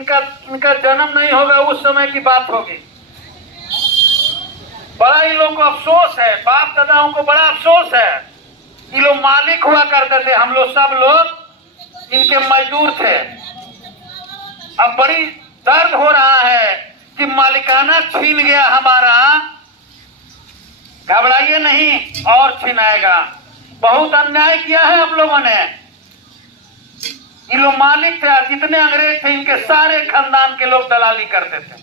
इनका इनका जन्म नहीं होगा उस समय की बात होगी। बड़ा इन लोगों को अफसोस है, बाप दादाओं को बड़ा अफसोस है। ये लोग मालिक हुआ करते थे, हम लोग सब लोग इनके मजदूर थे। अब बड़ी दर्द हो रहा है कि मालिकाना छीन गया हमारा। घबराइए नहीं, और छीनाएगा। बहुत अन्याय किया है हम लोगों ने। ये लोग मालिक थे, जितने अंग्रेज थे इनके सारे खानदान के लोग दलाली करते थे।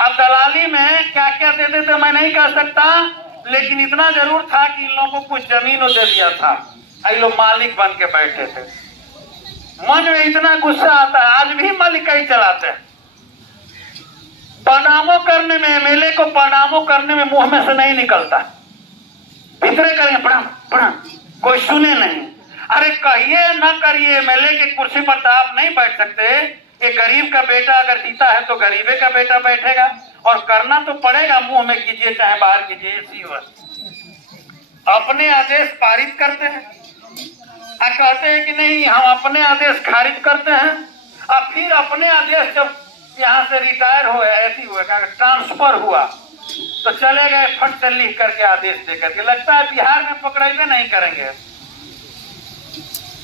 अब दलाली में क्या क्या देते थे मैं नहीं कह सकता, लेकिन इतना जरूर था कि इन लोगों को कुछ जमीन दे दिया था। ये लोग मालिक बन के बैठे थे। मन में इतना गुस्सा आता है, आज भी मालिक ही चलाते हैं। प्रणामों करने में, एमएलए को प्रणामों करने में मुंह में से नहीं निकलता, भीतरे करेंगे प्रणाम प्रणाम, कोई सुने नहीं। अरे कहिए न करिए, एमएलए के कुर्सी पर तो आप नहीं बैठ सकते। एक गरीब का बेटा अगर जीता है तो गरीबे का बेटा बैठेगा, और करना तो पड़ेगा। मुंह में कीजिए चाहे बाहर कीजिए, ऐसी हो। अपने आदेश पारित करते हैं और कहते हैं कि नहीं हम अपने आदेश खारिज करते हैं, और फिर अपने आदेश जब यहाँ से रिटायर हुए, ऐसी हुए ट्रांसफर हुआ तो चले गए फट से लिख करके आदेश दे करके। लगता है बिहार में पकड़ाइए नहीं करेंगे,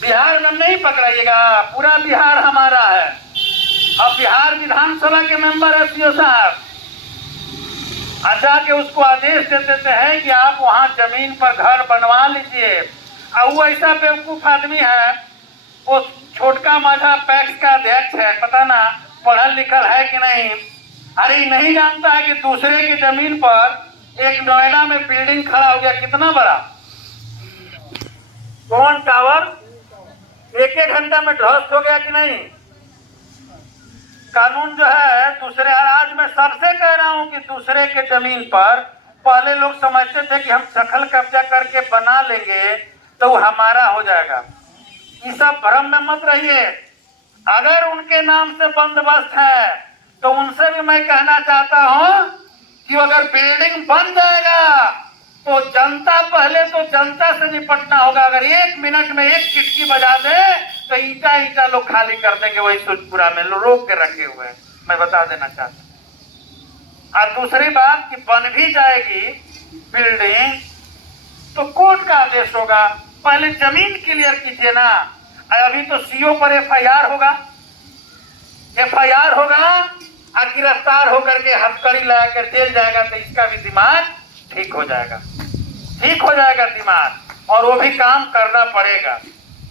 बिहार में नहीं पकड़ाइएगा, पूरा बिहार हमारा है। अब बिहार विधानसभा के मेंबर है सीओ साहब, जाके उसको आदेश दे देते हैं कि आप वहां जमीन पर घर बनवा लीजिए। और वो ऐसा बेवकूफ आदमी है, वो छोटका माझा पैक्स का अध्यक्ष है, पता ना पढ़ल लिखल है कि नहीं। अरे नहीं जानता है कि दूसरे की जमीन पर एक नोएडा में बिल्डिंग खड़ा हो गया, कितना बड़ा कौन टावर, एक घंटा में ध्वस्त हो गया कि नहीं। कानून जो है दूसरे, आज मैं सबसे कह रहा हूं कि दूसरे के जमीन पर पहले लोग समझते थे कि हम दखल कब्जा करके बना लेंगे तो वो हमारा हो जाएगा। ये सब भ्रम में मत रहिए। अगर उनके नाम से बंदोबस्त है तो उनसे भी मैं कहना चाहता हूं कि अगर बिल्डिंग बन जाएगा तो जनता, पहले तो जनता से निपटना होगा। अगर 1 मिनट में एक चिटकी बजा दे तो ईटा लोग खाली कर देंगे, वही सूरजपुरा में रोक के रखे हुए हैं, मैं बता देना चाहता हूं। और दूसरी बात कि बन भी जाएगी बिल्डिंग तो कोर्ट का आदेश होगा, पहले जमीन क्लियर कीजिए ना। अभी तो सीओ पर एफआईआर होगा और गिरफ्तार होकर के हथकड़ी लगाकर जेल जाएगा, तो इसका भी दिमाग ठीक हो जाएगा दिमाग। और वो भी काम करना पड़ेगा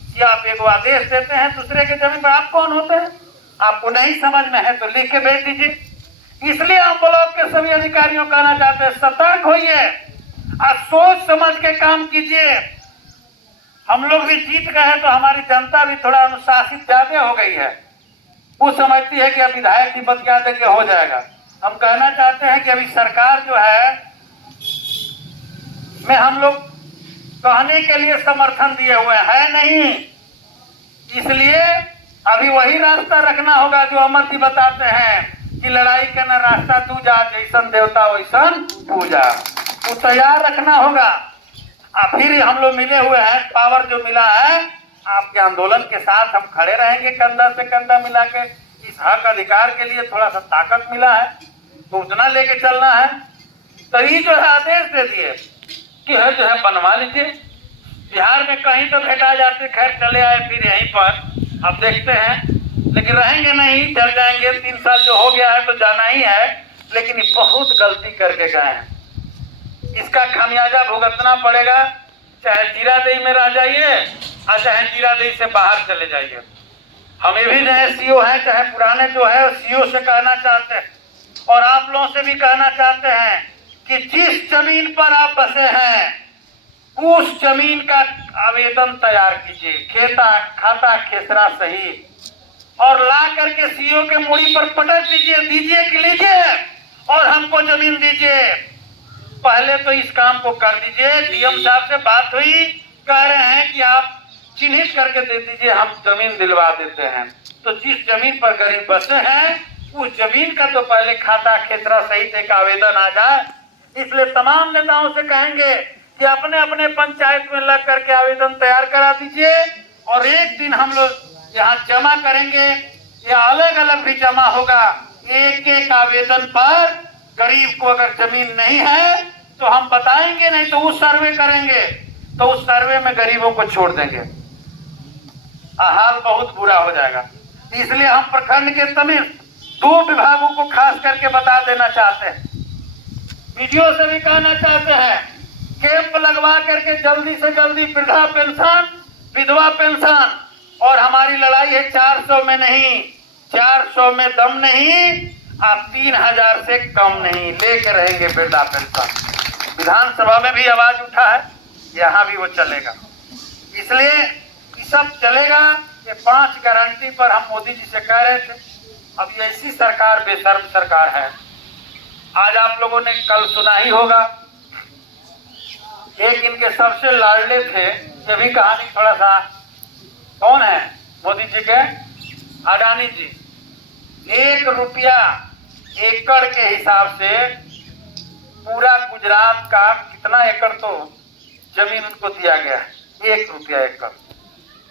कि आप एक आदेश देते हैं दूसरे के जमीन पर, आप कौन होते हैं, आपको नहीं समझ में है तो लिख के भेज दीजिए। इसलिए हम ब्लॉक के सभी अधिकारियों को कहना चाहते हैं, सतर्क होइए और सोच समझ के काम कीजिए। हम लोग भी जीत गए हैं तो हमारी जनता भी थोड़ा अनुशासित ज्यादा हो गई है, वो समझती है कि अब विधायक की बतिया दे के हो जाएगा। हम कहना चाहते हैं कि अभी सरकार जो है में हम लोग कहने के लिए समर्थन दिए हुए हैं नहीं, इसलिए अभी वही रास्ता रखना होगा जो अमर जी बताते हैं कि लड़ाई का न रास्ता दूजा, जैसन देवता वैसन पूजा। वो तैयार रखना होगा। फिर हम लोग मिले हुए हैं, पावर जो मिला है आपके आंदोलन के साथ हम खड़े रहेंगे, कंधा से कंधा मिला के। इस हक अधिकार के लिए थोड़ा सा ताकत मिला है तो उतना लेके चलना है। तो ये जो है आदेश दे दिए कि है जो है बनवा लीजिए। बिहार में कहीं तो भेटा जाते, खैर चले आए फिर यहीं पर, अब देखते हैं, लेकिन रहेंगे नहीं, चल जाएंगे। 3 साल जो हो गया है तो जाना ही है, लेकिन ये बहुत गलती करके गए हैं, इसका खामियाजा भुगतना पड़ेगा। चाहे जीरादेई में रह जाइए और चाहे जीरादेई से बाहर चले जाइए। हम ये भी नए सीओ हैं, चाहे पुराने जो है सीओ से कहना चाहते हैं और आप लोगों से भी कहना चाहते हैं कि जिस जमीन पर आप बसे हैं उस जमीन का आवेदन तैयार कीजिए, खाता खेसरा सहित, और ला करके सीओ के मुड़ी पर पटक दीजिए कि लीजिए और हमको जमीन दीजिए। पहले तो इस काम को कर दीजिए। डीएम साहब से बात हुई, कह रहे हैं कि आप चिन्हित करके दे दीजिए, हम जमीन दिलवा देते हैं। तो जिस जमीन पर गरीब बसे हैं उस जमीन का तो पहले खाता खेसरा सहित एक आवेदन आ जाए। इसलिए तमाम नेताओं से कहेंगे कि अपने अपने पंचायत में लग करके आवेदन तैयार करा दीजिए और एक दिन हम लोग यहाँ जमा करेंगे। या अलग अलग भी जमा होगा। एक एक आवेदन पर गरीब को अगर जमीन नहीं है तो हम बताएंगे, नहीं तो उस सर्वे करेंगे, तो उस सर्वे में गरीबों को छोड़ देंगे, हाल बहुत बुरा हो जाएगा। इसलिए हम प्रखंड के तमाम 2 विभागों को खास करके बता देना चाहते हैं, वीडियो से भी कहना चाहते हैं, कैंप लगवा करके जल्दी से जल्दी वृद्धा पेंशन, विधवा पेंशन, और हमारी लड़ाई है 400 में नहीं, 400 में दम नहीं, आप 3000 से कम नहीं लेके रहेंगे वृद्धा पेंशन। विधानसभा में भी आवाज उठा है, यहाँ भी वो चलेगा। इसलिए ये सब चलेगा। ये 5 गारंटी पर हम मोदी जी से कह रहे थे, अब ये ऐसी सरकार बेशर्म सरकार है। आज आप लोगों ने कल सुना ही होगा, एक इनके सबसे लाडले थे, ये भी कहानी थोड़ा सा, कौन है मोदी जी के? अडानी जी। 1 रुपया एकड़ के हिसाब से पूरा गुजरात का कितना एकड़ तो जमीन उनको दिया गया है, 1 रुपया एकड़।